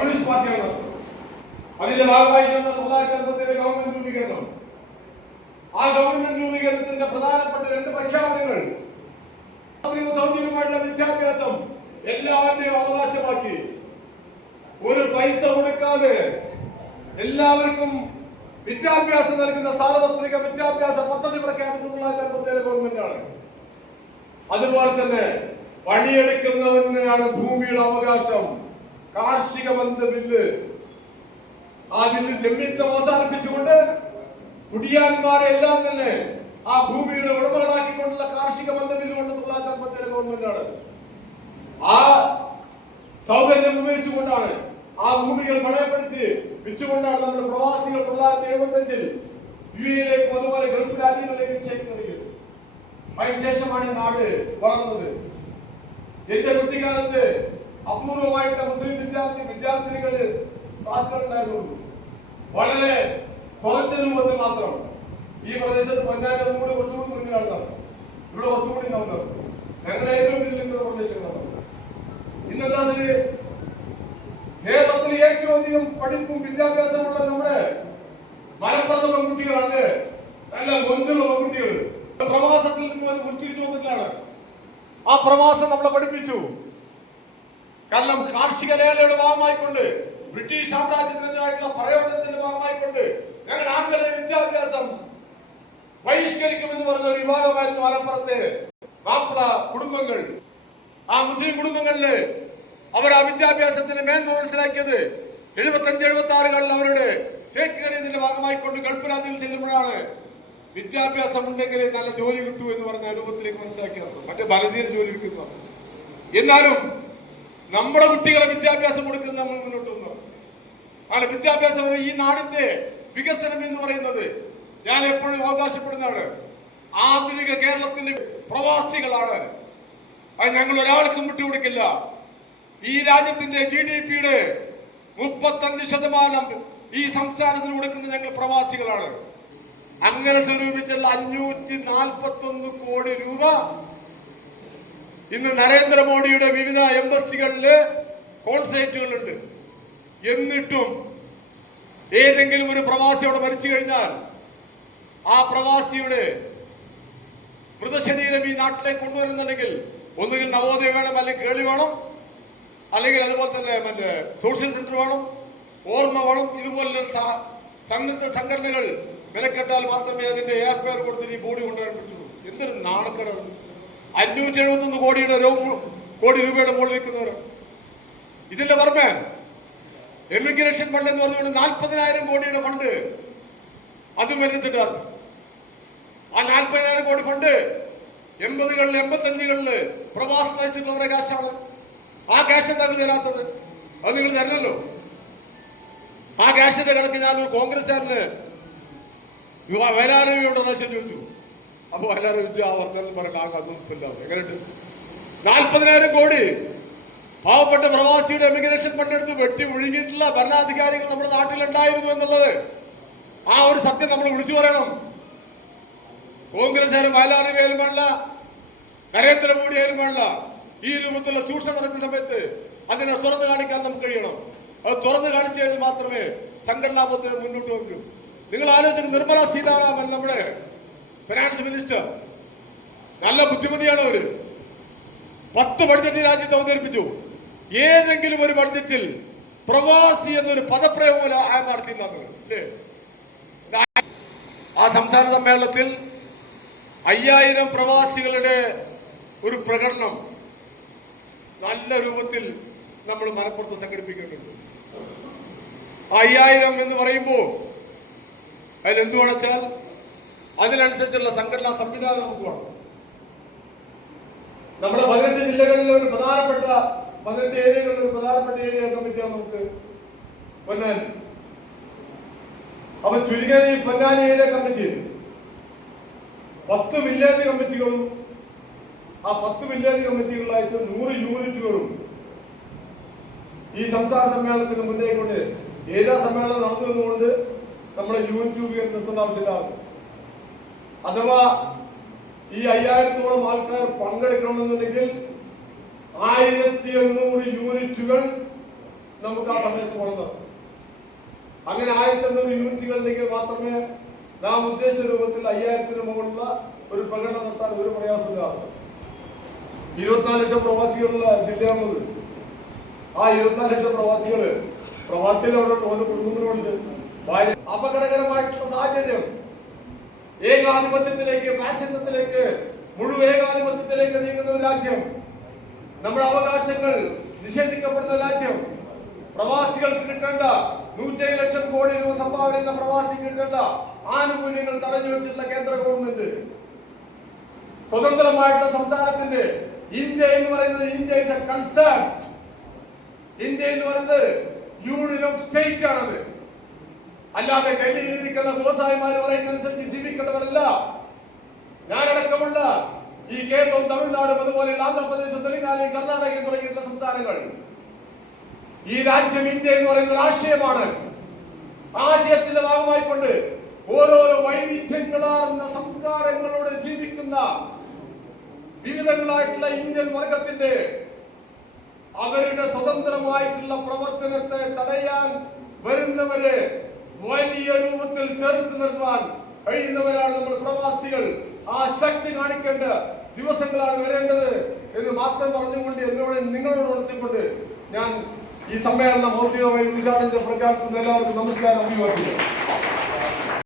Communist പാർട്ടിയാണ് അതിന്റെ ഭാഗമായിട്ടുള്ള തൊള്ളായിരത്തി അൻപത്തിയേഴ് ഗവൺമെന്റ് രൂപീകരണം. ആ ഗവൺമെന്റ് രൂപീകരണത്തിന്റെ പ്രധാനപ്പെട്ട രണ്ട് പ്രഖ്യാപനങ്ങൾ സൗജന്യമായിട്ടുള്ള വിദ്യാഭ്യാസം എല്ലാവരുടെയും അവകാശമാക്കി. ഒരു പൈസ കൊടുക്കാതെ എല്ലാവർക്കും വിദ്യാഭ്യാസം നൽകുന്ന സാർവത്രിക വിദ്യാഭ്യാസ പദ്ധതി പ്രഖ്യാപിച്ച തൊള്ളായിരത്തി ഗവൺമെന്റാണ് അതുപോലെ തന്നെ പണിയെടുക്കുന്നവനാണ് ഭൂമിയുടെ അവകാശം. കാർഷിക ബന്ധ ബില്ല്. ആ ബില്ല് ജമ്മിത്തം അവസാനിപ്പിച്ചുകൊണ്ട് കുടിയാന്മാരെ എല്ലാം തന്നെ ആ ഭൂമിയുടെ ഉടമകളാക്കിക്കൊണ്ടുള്ള കാർഷിക ബന്ധ ബില്ല് കൊണ്ട് തൊള്ളായിരത്തി അമ്പത്തിയേഴ് ഗവൺമെന്റാണ് ആ സൗകര്യം ഉപയോഗിച്ചുകൊണ്ടാണ് ആ ഭൂമികൾ പണയപ്പെടുത്തി വിറ്റുകൊണ്ടാണ് നമ്മുടെ പ്രവാസികൾ തൊള്ളായിരത്തി എഴുപത്തഞ്ചിൽ യു എയിലേക്കും അതുപോലെ ഗൾഫ് രാജ്യങ്ങളിലേക്കും ചേക്കുന്നത് അതിനുശേഷമാണ് നാട് വളർന്നത്. എന്റെ കുട്ടിക്കാലത്ത് അപൂർവമായിട്ട് മുസ്ലിം വിദ്യാർത്ഥി വിദ്യാർത്ഥിനികൾ ക്ലാസ്സുകൾ ഉണ്ടായിരുന്നുള്ളൂ വളരെ കുറഞ്ഞ രൂപത്തിൽ മാത്രം ഈ പ്രദേശത്ത് പഞ്ചായത്ത് കൂടി കുറച്ചുകൂടി മുന്നിലാണ് നടന്നത്. ഇവിടെ കുറച്ചുകൂടി ഉണ്ടാവുന്നത് ഞങ്ങളുടെ ഏറ്റവും വലിയ പ്രദേശങ്ങളാണ് ഇന്നെന്താ സ്ഥിതി? കേരളത്തിൽ ഏറ്റവും അധികം പഠിപ്പും വിദ്യാഭ്യാസമുള്ള നമ്മുടെ മലപ്പുറത്തുള്ള പെൺകുട്ടികളാണ്. നല്ല ഗൊന്തുള്ള പെൺകുട്ടികൾ പ്രവാസത്തിൽ നിന്ന് ഒരു ഉരുത്തിരിഞ്ഞു വന്നിട്ടാണ്. ആ പ്രവാസം നമ്മളെ പഠിപ്പിച്ചു. കാരണം കാർഷിക മേഖലയുടെ ഭാഗമായിക്കൊണ്ട് ബ്രിട്ടീഷ് സാമ്രാജ്യത്തിനെതിരായിട്ടുള്ള പ്രയോജനത്തിന്റെ ഭാഗമായിക്കൊണ്ട് ഞങ്ങൾ ആംഗലേയ വിദ്യാഭ്യാസം ബഹിഷ്കരിക്കുമെന്ന് പറഞ്ഞ ഒരു വിഭാഗമായിരുന്നു മലപ്പുറത്തെ മാപ്പിള കുടുംബങ്ങൾ. ആ മുസ്ലിം കുടുംബങ്ങളിൽ അവർ ആ വിദ്യാഭ്യാസത്തിന് മേന്മ മനസ്സിലാക്കിയത് എഴുപത്തഞ്ച് എഴുപത്തി ആറുകളിൽ അവരുടെ ചേക്കേറിയതിന്റെ ഭാഗമായിക്കൊണ്ട് ഗൾഫ് രാജ്യങ്ങൾ ചെല്ലുമ്പോഴാണ് വിദ്യാഭ്യാസം ഉണ്ടെങ്കിൽ നല്ല ജോലി കിട്ടൂ എന്ന് പറഞ്ഞ രൂപത്തിലേക്ക് മനസ്സിലാക്കിയത് മറ്റേ ഭാരതീയ ജോലി കിട്ടുന്നു എന്നാലും നമ്മുടെ കുട്ടികളെ വിദ്യാഭ്യാസം കൊടുക്കുന്നത് നമ്മൾ മുന്നോട്ട് വന്നു ആണ് വിദ്യാഭ്യാസം ഈ നാടിന്റെ വികസനം എന്ന് പറയുന്നത് ഞാൻ എപ്പോഴും അവകാശപ്പെടുന്നതാണ്. ആധുനിക കേരളത്തിന്റെ പ്രവാസികളാണ്. അത് ഞങ്ങൾ ഒരാൾക്കും വിട്ടുകൊടുക്കില്ല ഈ രാജ്യത്തിന്റെ ജി ഡി പിയുടെ മുപ്പത്തഞ്ച് ശതമാനം ഈ സംസ്ഥാനത്തിന് കൊടുക്കുന്ന ഞങ്ങൾ പ്രവാസികളാണ്. അങ്ങനെ സ്വരൂപിച്ചുള്ള അഞ്ഞൂറ്റി നാൽപ്പത്തി ഒന്ന് കോടി രൂപ ഇന്ന് നരേന്ദ്രമോദിയുടെ വിവിധ എംബസികളിൽ കോൺസുലേറ്റുകളുണ്ട് എന്നിട്ടും ഏതെങ്കിലും ഒരു പ്രവാസിയോട് മരിച്ചു കഴിഞ്ഞാൽ ആ പ്രവാസിയുടെ മൃതശരീരം ഈ നാട്ടിലേക്ക് കൊണ്ടുവരുന്നുണ്ടെങ്കിൽ ഒന്നുകിൽ നവോദയ വേണം അല്ലെങ്കിൽ കേളി വേണം അല്ലെങ്കിൽ അതുപോലെ തന്നെ മറ്റേ സോഷ്യൽ സെന്റർ വേണം ഓർമ്മ വേണം ഇതുപോലുള്ള സന്നദ്ധ സംഘടനകൾ വിലക്കെട്ടാൽ മാത്രമേ അതിന്റെ എയർഫെയർ കൊടുത്തിട്ട് ഈ ബോഡി കൊണ്ടുവരാൻ പറ്റുള്ളൂ. എന്തൊരു നാണക്കേടാണ്. അഞ്ഞൂറ്റി എഴുപത്തൊന്ന് കോടിയുടെ കോടി രൂപയുടെ മുകളിൽ നിൽക്കുന്നവരാണ് ഇതിന്റെ പുറമെ എമിഗ്രേഷൻ ഫണ്ട് എന്ന് പറഞ്ഞുകൊണ്ട് നാൽപ്പതിനായിരം കോടിയുടെ ഫണ്ട് അതും വരുന്നിട്ടുണ്ടായിരുന്നു ആ നാൽപ്പതിനായിരം കോടി ഫണ്ട് എൺപതുകളിൽ എൺപത്തഞ്ചുകളിൽ പ്രവാസം നയിച്ചിട്ടുള്ളവരെ കാശാണ്. ആ ക്യാഷ് എന്താണ് തരാത്തത്? അത് നിങ്ങൾ തരണല്ലോ. ആ ക്യാഷിന്റെ കണക്ക് ഞാൻ ഒരു കോൺഗ്രസ്സുകാരന് വേലാരവിയോട് പ്രാവശ്യം ചോദിച്ചു. അപ്പൊ എല്ലാവരും ചോദിച്ചു ആ വർത്തമാനം പറയണ്ട ആ ഇല്ല എങ്ങനെയുണ്ട്? നാൽപ്പതിനായിരം കോടി. പാവപ്പെട്ട പ്രവാസിയുടെ എമിഗ്രേഷൻ ഫണ്ട് എടുത്ത് വെട്ടി ഒഴുകിയിട്ടുള്ള ഭരണാധികാരികൾ നമ്മുടെ നാട്ടിലുണ്ടായിരുന്നു എന്നുള്ളത് ആ ഒരു സത്യം നമ്മൾ വിളിച്ചു പറയണം. കോൺഗ്രസ്സുകാരും വയലാറി ആയാലും വേണ്ട നരേന്ദ്രമോദി വേണ്ട ഈ രൂപത്തിലുള്ള ചൂഷണം നടക്കുന്ന സമയത്ത് അതിനെ തുറന്നു കാണിക്കാൻ നമുക്ക് കഴിയണം. അത് തുറന്നു കാണിച്ചാൽ മാത്രമേ സംഘടനാ ബോധത്തിന് മുന്നോട്ട് വരൂ. നിങ്ങൾ ആലോചിച്ച് നിർമ്മല സീതാരാമൻ നമ്മുടെ ഫിനാൻസ് മിനിസ്റ്റർ നല്ല ബുദ്ധിമതിയാണ് അവർ. പത്ത് ബഡ്ജറ്റ് രാജ്യത്ത് അവതരിപ്പിച്ചു. ഏതെങ്കിലും ഒരു ബഡ്ജറ്റിൽ പ്രവാസി എന്നൊരു പദപ്രയോഗം ആ അല്ലേ? ആ സംസ്ഥാന സമ്മേളനത്തിൽ അയ്യായിരം പ്രവാസികളുടെ ഒരു പ്രകടനം നല്ല രൂപത്തിൽ നമ്മൾ മലപ്പുറത്ത് സംഘടിപ്പിക്കുന്നുണ്ട്. അയ്യായിരം എന്ന് പറയുമ്പോൾ വേണമെച്ചാൽ അതിനനുസരിച്ചുള്ള സംഘടനാ സംവിധാനം നമുക്ക് വേണം. നമ്മുടെ പതിനെട്ട് ജില്ലകളിലെ ഒരു പ്രധാനപ്പെട്ട പതിനെട്ട് ഏരിയകളിൽ ഒരു പ്രധാനപ്പെട്ട ഏരിയ കമ്മിറ്റിയാണ് നമുക്ക് പൊന്നാനി. അപ്പൊ ചുരുങ്ങിയ പൊന്നാനി ഏരിയ കമ്മിറ്റി. പത്ത് വില്ലേജ് കമ്മിറ്റികളും ആ പത്ത് വില്ലേജ് കമ്മിറ്റികളിലായിട്ട് നൂറ് യൂണിറ്റുകളും ഈ സംസ്ഥാന സമ്മേളനത്തിന് മുന്നേ കൊണ്ട് ഏരിയ സമ്മേളനം നടന്നു നമ്മുടെ യൂണിറ്റ് രൂപീകരണം നിർത്തേണ്ട ആവശ്യമില്ല. അഥവാ ഈ അയ്യായിരത്തോളം ആൾക്കാർ പങ്കെടുക്കണമെന്നുണ്ടെങ്കിൽ ആയിരത്തി എണ്ണൂറ് യൂണിറ്റുകൾ നമുക്ക് ആ സമയത്ത് പോകണം അങ്ങനെ ആയിരത്തി എണ്ണൂറ് യൂണിറ്റുകളിലേക്ക് മാത്രമേ നാം ഉദ്ദേശിച്ച രൂപത്തിൽ അയ്യായിരത്തിന് മുകളിലുള്ള ഒരു പ്രകടനം നടത്താൻ ഒരു പ്രയാസമില്ലാതെ ഇരുപത്തിനാല് ലക്ഷം പ്രവാസികളുള്ള ജില്ലയാണത് ആ ഇരുപത്തിനാല് ലക്ഷം പ്രവാസികൾ പ്രവാസികളോട് ഓരോ കുടുംബങ്ങളുണ്ട് അപകടകരമായിട്ടുള്ള സാഹചര്യം. ഏകാധിപത്യത്തിലേക്ക് ഫാസിസത്തിലേക്ക് മുഴുവൻ ഏകാധിപത്യത്തിലേക്ക് നീങ്ങുന്ന ഒരു രാജ്യം. നമ്മുടെ അവകാശങ്ങൾ നിഷേധിക്കപ്പെടുന്ന രാജ്യം. പ്രവാസികൾക്ക് കിട്ടേണ്ട നൂറ്റേഴ് ലക്ഷം കോടി രൂപ സംഭാവന ചെയ്യുന്ന പ്രവാസി കിട്ടേണ്ട ആനുകൂല്യങ്ങൾ തടഞ്ഞു വെച്ചിട്ടുള്ള കേന്ദ്ര ഗവൺമെന്റ്. സ്വതന്ത്രമായിട്ടുള്ള സംസ്ഥാനത്തിന്റെ ഇന്ത്യ എന്ന് പറയുന്നത് ഇന്ത്യ ഇന്ത്യ എന്ന് പറയുന്നത് യൂണിയൻ ഓഫ് സ്റ്റേറ്റ് ആണത്. അല്ലാതെ ഡൽഹിയിൽ ഇരിക്കുന്ന വ്യവസായിമാർ പറയുന്നതനുസരിച്ച് ജീവിക്കേണ്ടവരല്ല. ഞാനടക്കമുള്ള ഈ കേരളവും തമിഴ്നാടും അതുപോലെയുള്ള ആന്ധ്രാപ്രദേശും തെലങ്കാനയും കർണാടകയും തുടങ്ങിയിട്ടുള്ള സംസ്ഥാനങ്ങൾ. ഈ രാജ്യം ഇന്ത്യ എന്ന് പറയുന്ന ഒരു ആശയമാണ്. ആശയത്തിന്റെ ഭാഗമായിക്കൊണ്ട് ഓരോരോ വൈവിധ്യങ്ങളാർന്ന സംസ്കാരങ്ങളോട് ജീവിക്കുന്ന വിവിധങ്ങളായിട്ടുള്ള ഇന്ത്യൻ വർഗത്തിന്റെ അവരുടെ സ്വതന്ത്രമായിട്ടുള്ള പ്രവർത്തനത്തെ തടയാൻ വരുന്നവരെ വലിയ രൂപത്തിൽ ചേർത്ത് നിർത്താൻ കഴിയുന്നവരാണ് നമ്മൾ പ്രവാസികൾ. ആ ശക്തി കാണിക്കേണ്ട ദിവസങ്ങളാണ് വരേണ്ടത് എന്ന് മാത്രം പറഞ്ഞുകൊണ്ട് എന്നോട് നിങ്ങളോട് ഉണർത്തിക്കൊണ്ട് ഞാൻ ഈ സമ്മേളനം ഔദ്യോഗികമായി ഉദ്ഘാടനം പ്രഖ്യാപിക്കുന്ന എല്ലാവർക്കും നമസ്കാരം അഭിവാദിക്കുന്നു